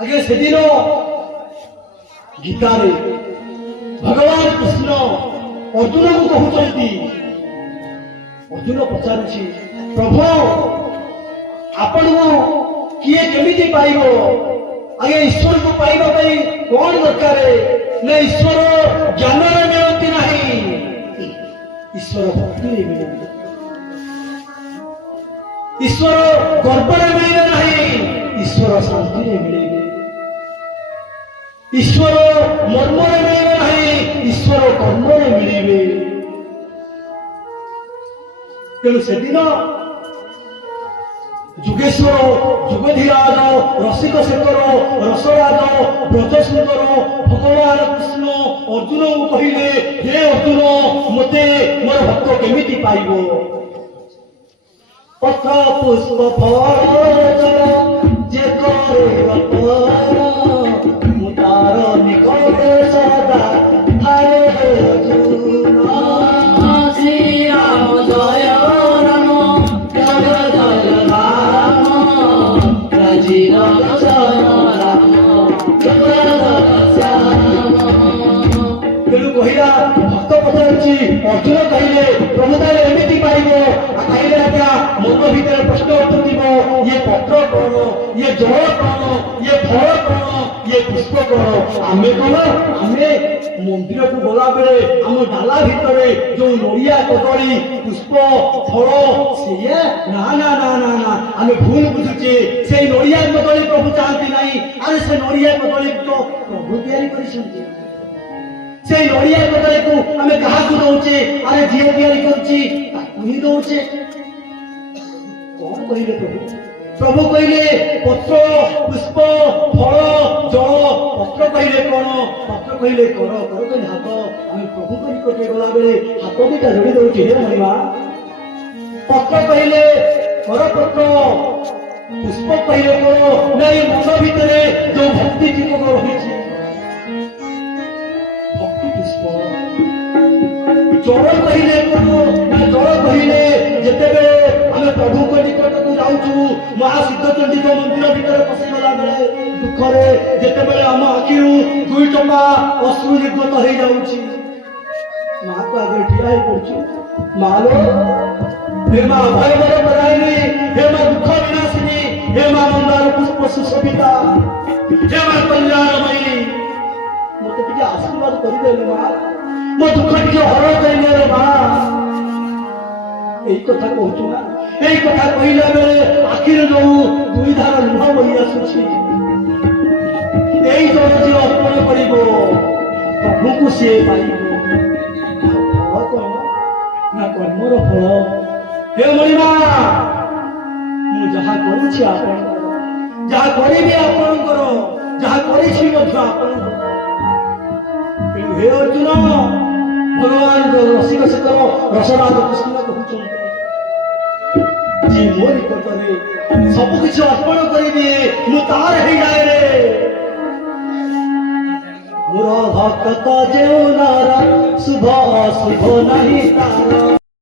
आगे से दिन गीता रे भगवान कृष्ण अर्जुन को कहते अर्जुन पचारुछि प्रभु आपण किए केमिति पाइबो आगे ईश्वर को पाइबा पई कोन दरकार ना ईश्वर ज्ञान रे मिलती नहीं ईश्वर भक्ति रे मिलती ईश्वर गर्व रे मिले नहीं ईश्वर शांति रे मिले ईश्वर मर्म रे मिले नहीं ईश्वर कर्म रे मिले तेणु से दिन जुगेश्वर जुगधीराज रसिक शेखर रसराज ब्रजसुंदर भगवान कृष्ण अर्जुन को कहले हे अर्जुन मते मोर भक्त केमिति पाइबो पत्र पुष्प फल जे करे रतन मुतार निकट सदा हरे अर्जुन श्री राम जय भक्त पचारुछि अर्जुन कहले प्रभुतार एमिति पाइबो कहले आज्ञा मन भीतर प्रश्न उठुथिबो ये पत्र कोन ये जल कोन ये फल कोन ये पुष्प कोन आमे कोन आमे मंदिर को गला बेले हम डाला भितरे जो नड़िया कदली पुष्प फल से ना ना ना ना ना आमे भूल बुझुचे से नड़िया कदली प्रभु चाहती नहीं अरे से नड़िया कदली तो प्रभु तैयारी करिसंती से नड़िया कदली को आमे कहा को दउचे अरे जे तैयारी करछि ताकू ही दउचे कोन कहिले प्रभु प्रभु कहले पत्र पुष्प फल जल पत्र कहले कोन पत्र कहले कर कहले हाथ आमे प्रभु को निकटे गला बेले हाथ दुटा जोड़ी दउछि हे महिमा पत्र कहले कर पत्र पुष्प कहले करो नहीं मन भितरे जो भक्ति टिकक रहिछि भक्ति पुष्प जल कहले करो ना जल कहले जेतेबे आमे प्रभु को निकट को जाउछु महासिद्धचंडी मंदिर भीतर पसि गला बेले दुखरे जेतेबेले हम आखिरु दुई टपा अश्रु निर्गत हो जाउछि मां को आगे ठिया ही पड़छु मालो हे मां भय भय बराइनी हे मां दुख विनाशिनी हे मां मंदार पुष्प सुशोभिता हे मां कल्याणमयी मते टिके आशीर्वाद करि देले मां मो दुख टिके हर देले रे मां এই কথা কହୁଛୁ না এই কথা কইলা বেলে আখির जो দুই ধার লুহ বই আসুছি এই দশ যে অর্পণ করিব প্রভুକୁ সে পাইব ফল কোন না কর্মর ফল হে মহিমা ମୁଁ ଯାହା କରୁଛି ଆପଣଙ୍କର ଯାହା କରିବି ଆପଣଙ୍କର ଯାହା କରିଛି ମଧ୍ୟ ଆପଣଙ୍କର ତେଣୁ ହେ ଅର୍ଜୁନ भगवान रसिक शेखर रसराज कृष्ण कहते जी मो निकटरे सब किसी अर्पण करिबे मु तार हे जाय रे मोर भक्त जेउ नार शुभ अशुभ नहीं तार।